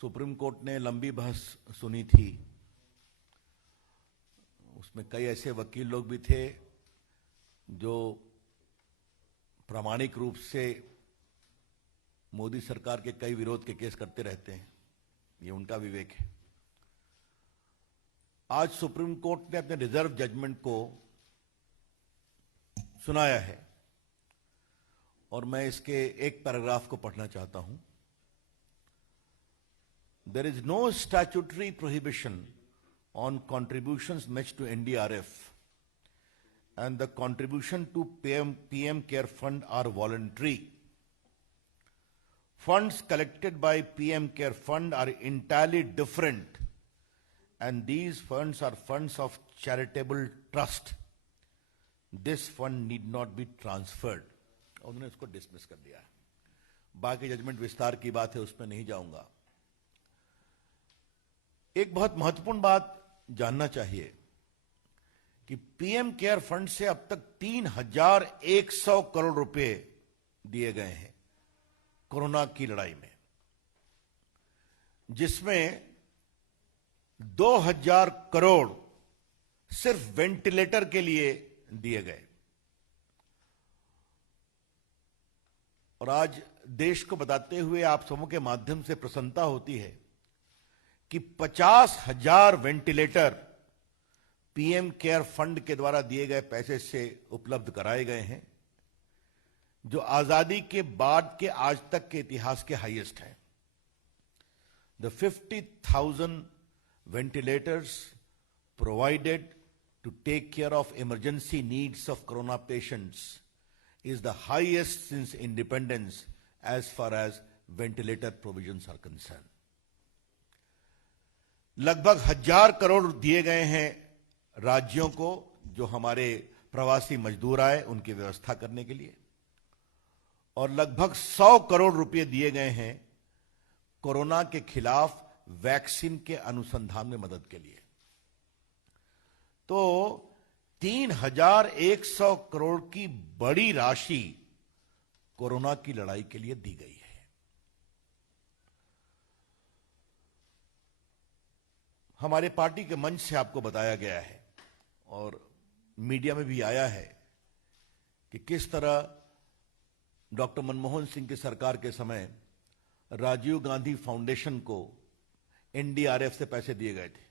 Supreme court ने लंबी बहस सुनी थी। उसमें कई ऐसे वकील लोग भी थे जो प्रामाणिक रूप से मोदी सरकार के कई विरोध के केस करते रहते हैं। ये उनका विवेक है। आज सुप्रीम कोर्ट ने अपने रिजर्व जजमेंट को सुनाया है और मैं इसके एक पैराग्राफ को पढ़ना चाहता हूं। There is no statutory prohibition on contributions made to NDRF, and the contribution to PM Care Fund are voluntary. Funds collected by PM Care Fund are entirely different, and these funds are funds of charitable trust. This fund need not be transferred. उन्होंने इसको dismiss कर दिया है। बाकी judgement विस्तार की बात है, उसमें नहीं जाऊंगा। एक बहुत महत्वपूर्ण बात जानना चाहिए कि पीएम केयर फंड से अब तक 3,100 करोड़ रुपए दिए गए हैं कोरोना की लड़ाई में, जिसमें 2,000 करोड़ सिर्फ वेंटिलेटर के लिए दिए गए। और आज देश को बताते हुए आप सबों के माध्यम से प्रसन्नता होती है कि 50,000 वेंटिलेटर पीएम केयर फंड के द्वारा दिए गए पैसे से उपलब्ध कराए गए हैं, जो आजादी के बाद के आज तक के इतिहास के हाईएस्ट हैं। The 50,000 ventilators provided to take care of emergency needs of corona patients is the highest since independence as far as ventilator provisions are concerned. लगभग 1,000 करोड़ दिए गए हैं राज्यों को, जो हमारे प्रवासी मजदूर आए उनकी व्यवस्था करने के लिए, और लगभग 100 करोड़ रुपए दिए गए हैं कोरोना के खिलाफ वैक्सीन के अनुसंधान में मदद के लिए। तो 3,100 करोड़ की बड़ी राशि कोरोना की लड़ाई के लिए दी गई है। हमारे पार्टी के मंच से आपको बताया गया है और मीडिया में भी आया है कि किस तरह डॉक्टर मनमोहन सिंह की सरकार के समय राजीव गांधी फाउंडेशन को एनडीआरएफ से पैसे दिए गए थे।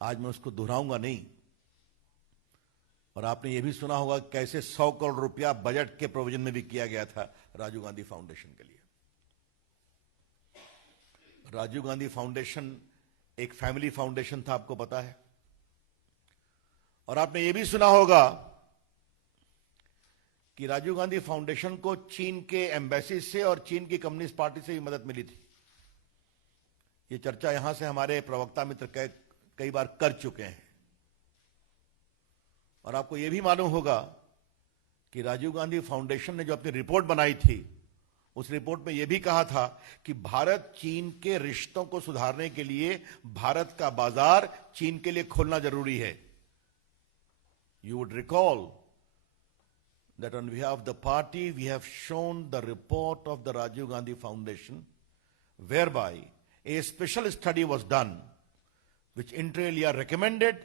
आज मैं उसको दोहराऊंगा नहीं। और आपने यह भी सुना होगा कैसे 100 करोड़ रुपया बजट के प्रोविजन में भी किया गया था राजीव गांधी फाउंडेशन के लिए। राजीव गांधी फाउंडेशन एक फैमिली फाउंडेशन था, आपको पता है। और आपने यह भी सुना होगा कि राजीव गांधी फाउंडेशन को चीन के एम्बेसी से और चीन की कम्युनिस्ट पार्टी से भी मदद मिली थी। यह चर्चा यहां से हमारे प्रवक्ता मित्र कई बार कर चुके हैं। और आपको यह भी मालूम होगा कि राजीव गांधी फाउंडेशन ने जो अपनी रिपोर्ट बनाई थी, उस रिपोर्ट में यह भी कहा था कि भारत चीन के रिश्तों को सुधारने के लिए भारत का बाजार चीन के लिए खोलना जरूरी है। You would recall that on behalf of the party we have shown the report of the Rajiv Gandhi Foundation, whereby a special study was done which inter alia recommended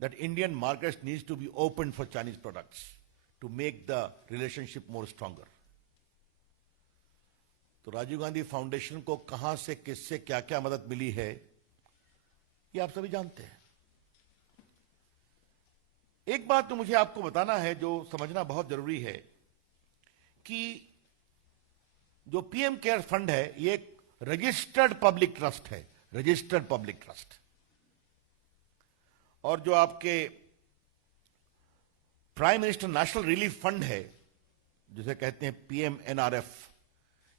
that Indian markets needs to be opened for Chinese products to make the relationship more stronger. तो Rajiv Gandhi foundation को कहां से किससे क्या क्या मदद मिली है, ये आप सभी जानते हैं। एक बात तो मुझे आपको बताना है, जो समझना बहुत जरूरी है, कि जो पीएम केयर फंड है ये एक रजिस्टर्ड पब्लिक ट्रस्ट है, रजिस्टर्ड पब्लिक ट्रस्ट। और जो आपके prime minister national relief fund है, जिसे कहते हैं पीएमएनआरएफ,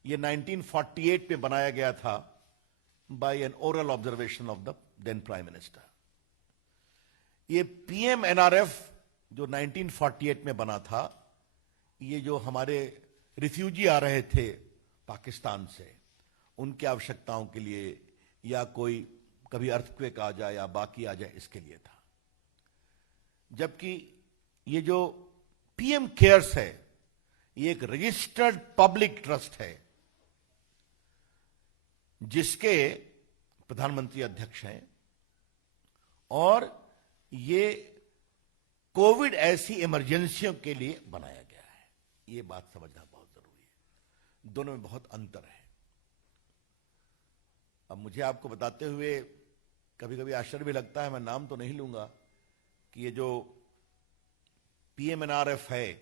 ये 1948 में बनाया गया था by an oral observation of the then prime minister. ये पीएमएनआरएफ जो 1948 में बना था, ये जो हमारे रिफ्यूजी आ रहे थे पाकिस्तान से, उनकी आवश्यकताओं के लिए, या कोई कभी अर्थक्वेक आ जाए या बाकी आ जाए, इसके लिए था। जबकि ये जो पीएम केयर्स है, ये एक रजिस्टर्ड पब्लिक ट्रस्ट है। जिसके प्रधानमंत्री अध्यक्ष हैं, और ये कोविड ऐसी इमरजेंसियों के लिए बनाया गया है। ये बात समझना बहुत जरूरी है, दोनों में बहुत अंतर है। अब मुझे आपको बताते हुए कभी कभी आश्चर्य भी लगता है, मैं नाम तो नहीं लूंगा, कि ये जो पीएमएनआरएफ है,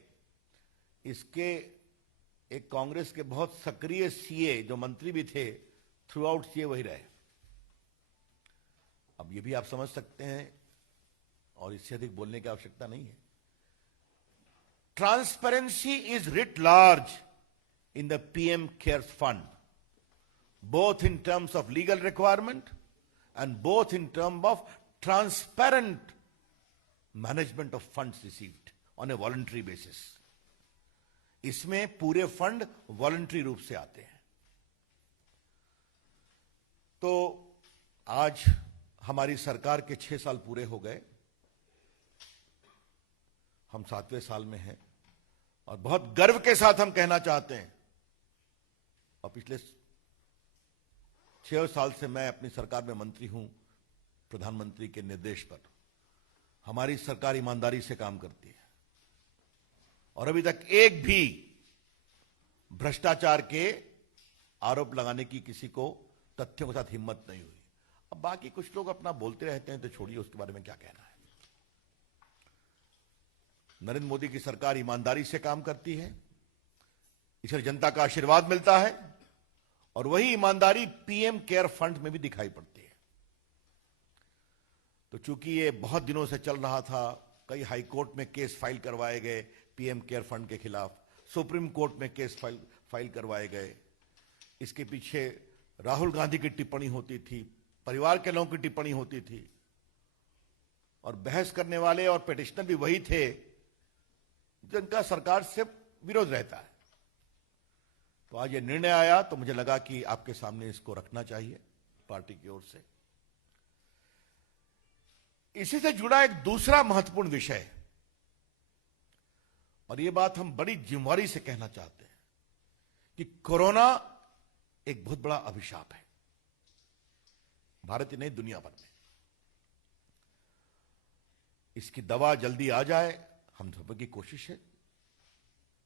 इसके एक कांग्रेस के बहुत सक्रिय सीए जो मंत्री भी थे, थ्रू आउट सीए वही रहे। अब ये भी आप समझ सकते हैं, और इससे अधिक बोलने की आवश्यकता नहीं है। Transparency is writ large in the PM cares fund, both in terms of legal requirement and both in terms of transparent management of funds received on a voluntary basis. इसमें पूरे फंड वॉलंटरी रूप से आते हैं। तो आज हमारी सरकार के 6 साल पूरे हो गए, हम 7वें साल में हैं, और बहुत गर्व के साथ हम कहना चाहते हैं, और पिछले 6 साल से मैं अपनी सरकार में मंत्री हूं, प्रधानमंत्री के निर्देश पर हमारी सरकार ईमानदारी से काम करती है, और अभी तक एक भी भ्रष्टाचार के आरोप लगाने की किसी को तथ्यों के साथ हिम्मत नहीं हुई। अब बाकी कुछ लोग अपना बोलते रहते हैं, तो छोड़िए, उसके बारे में क्या कहना है। नरेंद्र मोदी की सरकार ईमानदारी से काम करती है, इससे जनता का आशीर्वाद मिलता है, और वही ईमानदारी पीएम केयर फंड में भी दिखाई पड़ती है। तो चूंकि ये बहुत दिनों से चल रहा था, कई हाई कोर्ट में केस फाइल करवाए गए पीएम केयर फंड के खिलाफ, सुप्रीम कोर्ट में केस फाइल करवाए गए। इसके पीछे राहुल गांधी की टिप्पणी होती थी, परिवार के लोगों की टिप्पणी होती थी, और बहस करने वाले और पिटिशनर भी वही थे जिनका सरकार से विरोध रहता है। तो आज ये निर्णय आया, तो मुझे लगा कि आपके सामने इसको रखना चाहिए पार्टी की ओर से। इसी से जुड़ा एक दूसरा महत्वपूर्ण विषय, और ये बात हम बड़ी जिम्मेदारी से कहना चाहते हैं, कि कोरोना एक बहुत बड़ा अभिशाप है, भारत ही नहीं दुनिया भर में। इसकी दवा जल्दी आ जाए, हम सब की कोशिश है,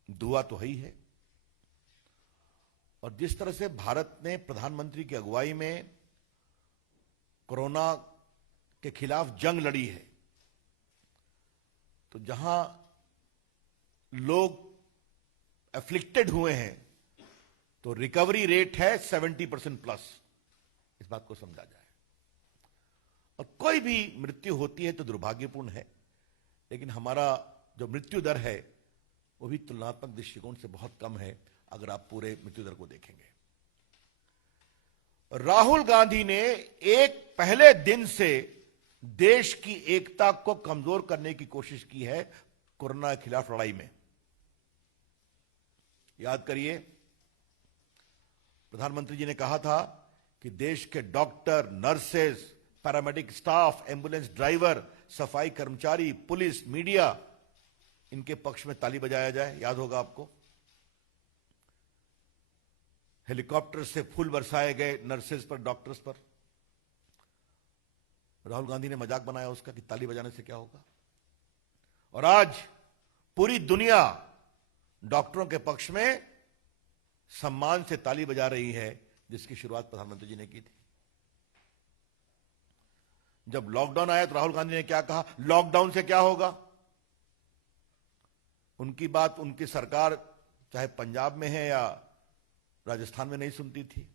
दुआ तो है ही है। और जिस तरह से भारत ने प्रधानमंत्री की अगुवाई में कोरोना के खिलाफ जंग लड़ी है, तो जहां लोग एफ्लिक्टेड हुए हैं, तो रिकवरी रेट है 70% प्लस। इस बात को समझा जाए, और कोई भी मृत्यु होती है तो दुर्भाग्यपूर्ण है, लेकिन हमारा जो मृत्यु दर है वो भी तुलनात्मक दृष्टिकोण से बहुत कम है, अगर आप पूरे मृत्यु दर को देखेंगे। राहुल गांधी ने एक पहले दिन से देश की एकता को कमजोर करने की कोशिश की है कोरोना के खिलाफ लड़ाई में। याद करिए, प्रधानमंत्री जी ने कहा था कि देश के doctor, nurses, paramedic staff, ambulance driver, सफाई कर्मचारी, पुलिस, मीडिया, इनके पक्ष में ताली बजाया जाए। याद होगा आपको, हेलीकॉप्टर से फूल बरसाए गए नर्सेज पर, डॉक्टर्स पर। राहुल गांधी ने मजाक बनाया उसका कि ताली बजाने से क्या होगा, और आज पूरी दुनिया डॉक्टरों के पक्ष में सम्मान से ताली बजा रही है, जिसकी शुरुआत प्रधानमंत्री जी ने की थी। जब लॉकडाउन आया तो राहुल गांधी ने क्या कहा, लॉकडाउन से क्या होगा। उनकी बात उनकी सरकार चाहे पंजाब में है या राजस्थान में नहीं सुनती थी,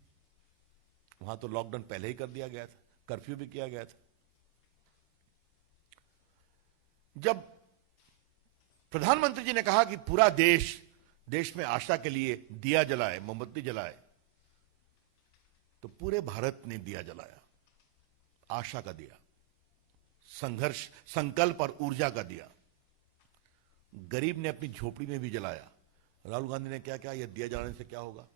वहां तो लॉकडाउन पहले ही कर दिया गया था, कर्फ्यू भी किया गया था। जब प्रधानमंत्री जी ने कहा कि पूरा देश में आशा के लिए दिया जलाए, मोमबत्ती जलाए, तो पूरे भारत ने दिया जलाया, आशा का दिया, संघर्ष, संकल्प और ऊर्जा का दिया। गरीब ने अपनी झोपड़ी में भी जलाया। राहुल गांधी ने क्या कहा, यह दिया जलाने से क्या होगा।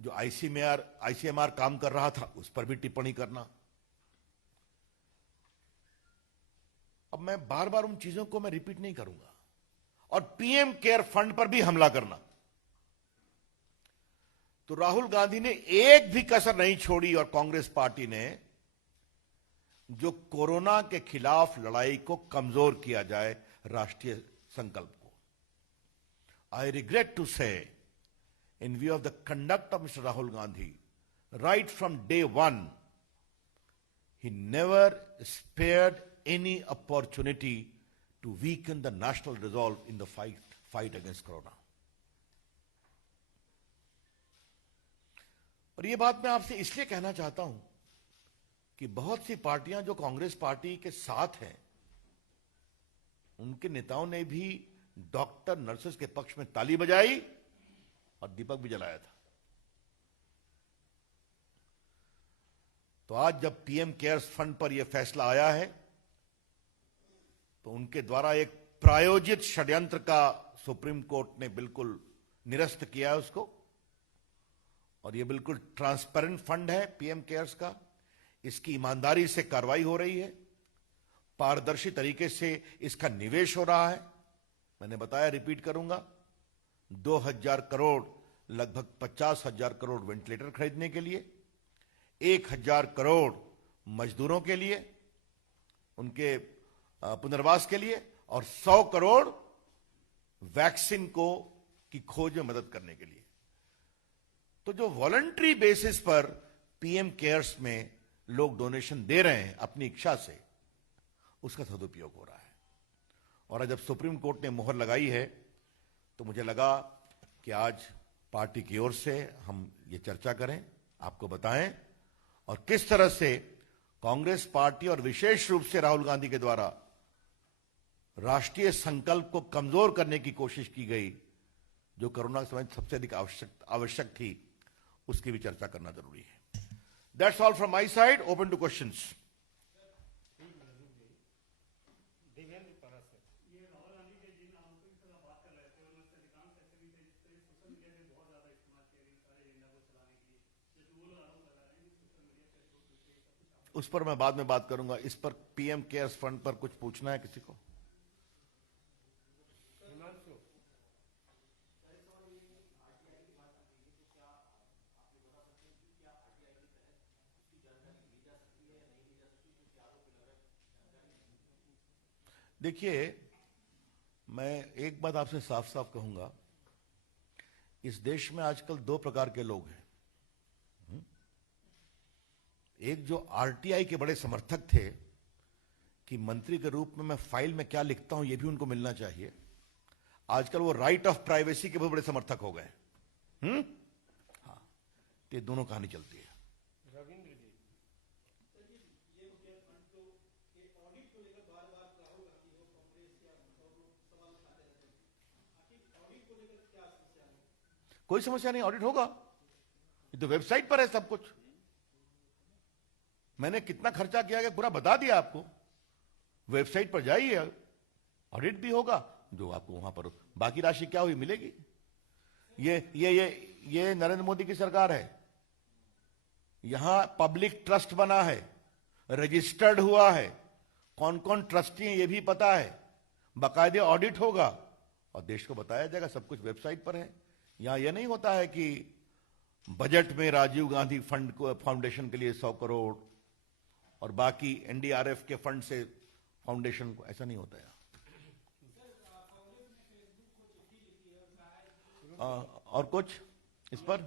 जो आईसीएमआर काम कर रहा था, उस पर भी टिप्पणी करना। अब मैं बार बार उन चीजों को मैं रिपीट नहीं करूंगा, और पीएम केयर फंड पर भी हमला करना। तो राहुल गांधी ने एक भी कसर नहीं छोड़ी और कांग्रेस पार्टी ने जो कोरोना के खिलाफ लड़ाई को कमजोर किया जाए राष्ट्रीय संकल्प को। आई रिग्रेट टू से in view of the conduct of Mr. Rahul Gandhi, right from day one, he never spared any opportunity to weaken the national resolve in the fight against Corona. और ये बात मैं आपसे इसलिए कहना चाहता हूं कि बहुत सी पार्टियां जो कांग्रेस पार्टी के साथ हैं, उनके नेताओं ने भी डॉक्टर नर्सेस के पक्ष में ताली बजाई और दीपक भी जलाया था। तो आज जब पीएम केयर्स फंड पर यह फैसला आया है, तो उनके द्वारा एक प्रायोजित षड्यंत्र का सुप्रीम कोर्ट ने बिल्कुल निरस्त किया है उसको, और यह बिल्कुल ट्रांसपेरेंट फंड है पीएम केयर्स का। इसकी ईमानदारी से कार्रवाई हो रही है, पारदर्शी तरीके से इसका निवेश हो रहा है। मैंने बताया, रिपीट करूंगा, 2000 करोड़, लगभग 50,000 करोड़ वेंटिलेटर खरीदने के लिए, 1000 करोड़ मजदूरों के लिए, उनके पुनर्वास के लिए, और 100 करोड़ वैक्सीन की खोज में मदद करने के लिए। तो जो वॉलंटरी बेसिस पर पीएम केयर्स में लोग डोनेशन दे रहे हैं अपनी इच्छा से, उसका सदुपयोग हो रहा है। और जब सुप्रीम कोर्ट ने मोहर लगाई है, तो मुझे लगा कि आज पार्टी की ओर से हम ये चर्चा करें, आपको बताएं, और किस तरह से कांग्रेस पार्टी और विशेष रूप से राहुल गांधी के द्वारा राष्ट्रीय संकल्प को कमजोर करने की कोशिश की गई, जो कोरोना के समय सबसे अधिक आवश्यक थी, उसकी भी चर्चा करना जरूरी है। That's all from my side, open two questions. उस पर मैं बाद में बात करूंगा। इस पर पीएम केयर्स फंड पर कुछ पूछना है किसी को? देखिए, मैं एक बात आपसे साफ साफ कहूंगा, इस देश में आजकल दो प्रकार के लोग हैं। एक जो आरटीआई के बड़े समर्थक थे कि मंत्री के रूप में मैं फाइल में क्या लिखता हूं यह भी उनको मिलना चाहिए, आजकल वो राइट ऑफ प्राइवेसी के बहुत बड़े समर्थक हो गए। हाँ, तो ये दोनों कहानी चलती है। रविंद्र जी, कोई समस्या नहीं, ऑडिट होगा। ये तो वेबसाइट पर है सब कुछ। मैंने कितना खर्चा किया गया पूरा बता दिया आपको। वेबसाइट पर जाइए, ऑडिट भी होगा, जो आपको वहां पर बाकी राशि क्या हुई मिलेगी। ये नरेंद्र मोदी की सरकार है, यहां पब्लिक ट्रस्ट बना है, रजिस्टर्ड हुआ है, कौन कौन ट्रस्टी हैं ये भी पता है, बाकायदे ऑडिट होगा और देश को बताया जाएगा। सब कुछ वेबसाइट पर है। यहां यह नहीं होता है कि बजट में राजीव गांधी फंड को फाउंडेशन के लिए 100 करोड़ और बाकी एनडीआरएफ के फंड से फाउंडेशन को, ऐसा नहीं होता है। और कुछ इस पर?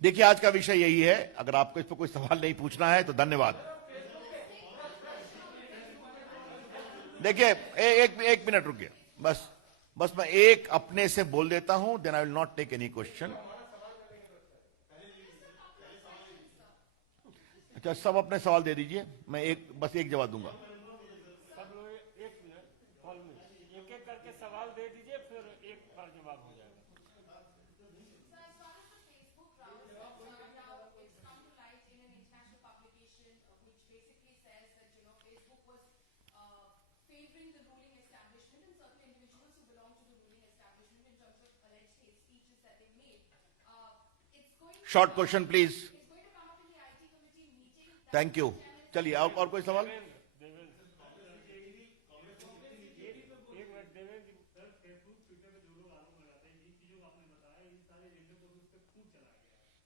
देखिए, आज का विषय यही है। अगर आपको इस पर कोई सवाल नहीं पूछना है तो धन्यवाद। देखिए, एक मिनट रुकिए, बस मैं एक अपने से बोल देता हूं, then I will not take any question. अच्छा, सब अपने सवाल दे दीजिए, मैं बस एक जवाब दूंगा। सब लोग एक मिनट कॉल में एक एक करके सवाल दे दीजिए, फिर एक बार जवाब हो जाएगा। Short question please. Thank you. चलिए, और कोई सवाल?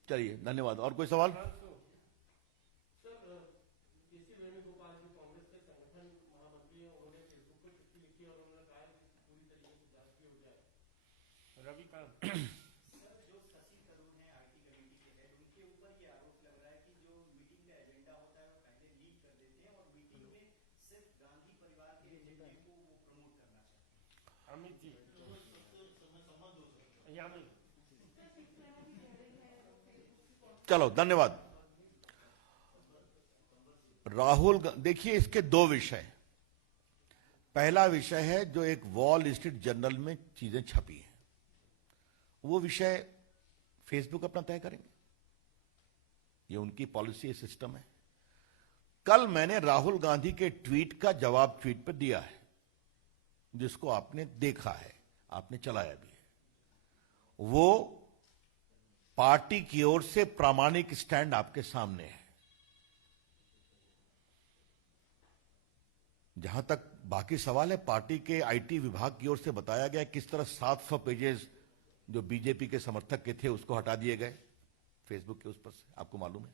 चलिए, धन्यवाद। और कोई सवाल? रविकांत अमित जी यामिनी चलो, धन्यवाद। राहुल, देखिए इसके दो विषय। पहला विषय है जो एक वॉल स्ट्रीट जर्नल में चीजें छपी हैं, वो विषय फेसबुक अपना तय करेंगे, ये उनकी पॉलिसी सिस्टम है। कल मैंने राहुल गांधी के ट्वीट का जवाब ट्वीट पर दिया है, जिसको आपने देखा है, आपने चलाया भी है। वो पार्टी की ओर से प्रामाणिक स्टैंड आपके सामने है। जहां तक बाकी सवाल है, पार्टी के आईटी विभाग की ओर से बताया गया किस तरह 700 पेजेस जो बीजेपी के समर्थक के थे उसको हटा दिए गए फेसबुक के उस पर से, आपको मालूम है।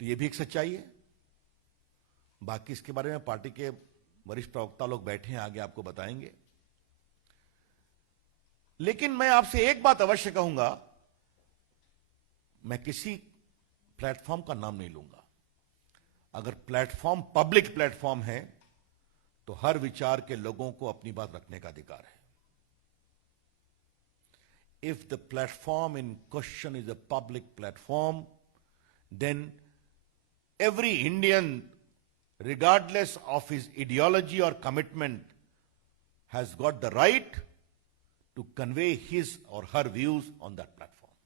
तो यह भी एक सच्चाई है। बाकी इसके बारे में पार्टी के वरिष्ठ प्रवक्ता लोग बैठे हैं, आगे आपको बताएंगे। लेकिन मैं आपसे एक बात अवश्य कहूंगा, मैं किसी प्लेटफॉर्म का नाम नहीं लूंगा। अगर प्लेटफॉर्म पब्लिक प्लेटफॉर्म है तो हर विचार के लोगों को अपनी बात रखने का अधिकार है। If the platform in question is a public platform, then every Indian, regardless of his ideology or commitment, has got the right to convey his or her views on that platform.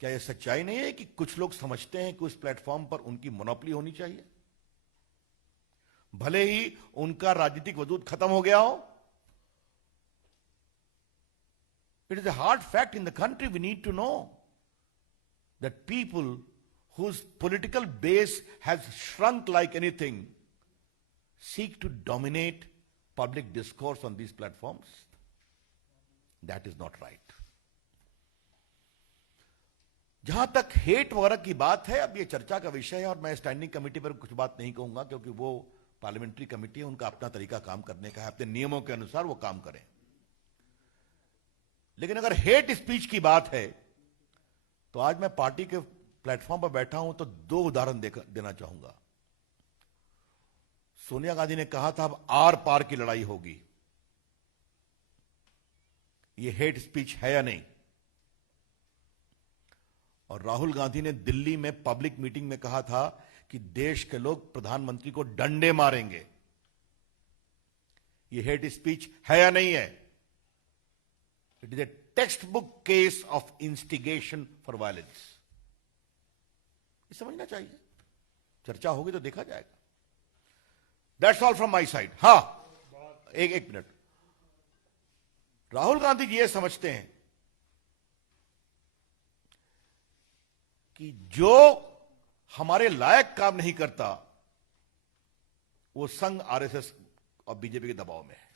क्या यह सच्चाई नहीं है कि कुछ लोग समझते हैं कि उस प्लेटफॉर्म पर उनकी मोनोपोली होनी चाहिए, भले ही उनका राजनीतिक वजूद खत्म हो गया हो? It is a hard fact in the country. We need to know that people whose political base has shrunk like anything seek to dominate public discourse on these platforms. That is not right. जहां तक hate वगैरह की बात है, अब ये चर्चा का विषय है और मैं स्टैंडिंग कमेटी पर कुछ बात नहीं कहूंगा, क्योंकि वो पार्लियामेंट्री कमेटी है, उनका अपना तरीका काम करने का है, अपने नियमों के अनुसार वो काम करें। लेकिन अगर हेट स्पीच की बात है तो आज मैं पार्टी के प्लेटफॉर्म पर बैठा हूं तो दो उदाहरण देना चाहूंगा। सोनिया गांधी ने कहा था अब आर पार की लड़ाई होगी। यह हेट स्पीच है या नहीं? और राहुल गांधी ने दिल्ली में पब्लिक मीटिंग में कहा था कि देश के लोग प्रधानमंत्री को डंडे मारेंगे। यह हेट स्पीच है या नहीं है? It is a textbook case of instigation for violence. ये समझना चाहिए, चर्चा होगी तो देखा जाएगा। That's all from my side. हाँ, एक मिनट। राहुल गांधी जी ये समझते हैं कि जो हमारे लायक काम नहीं करता वो संघ, आरएसएस और बीजेपी के दबाव में है।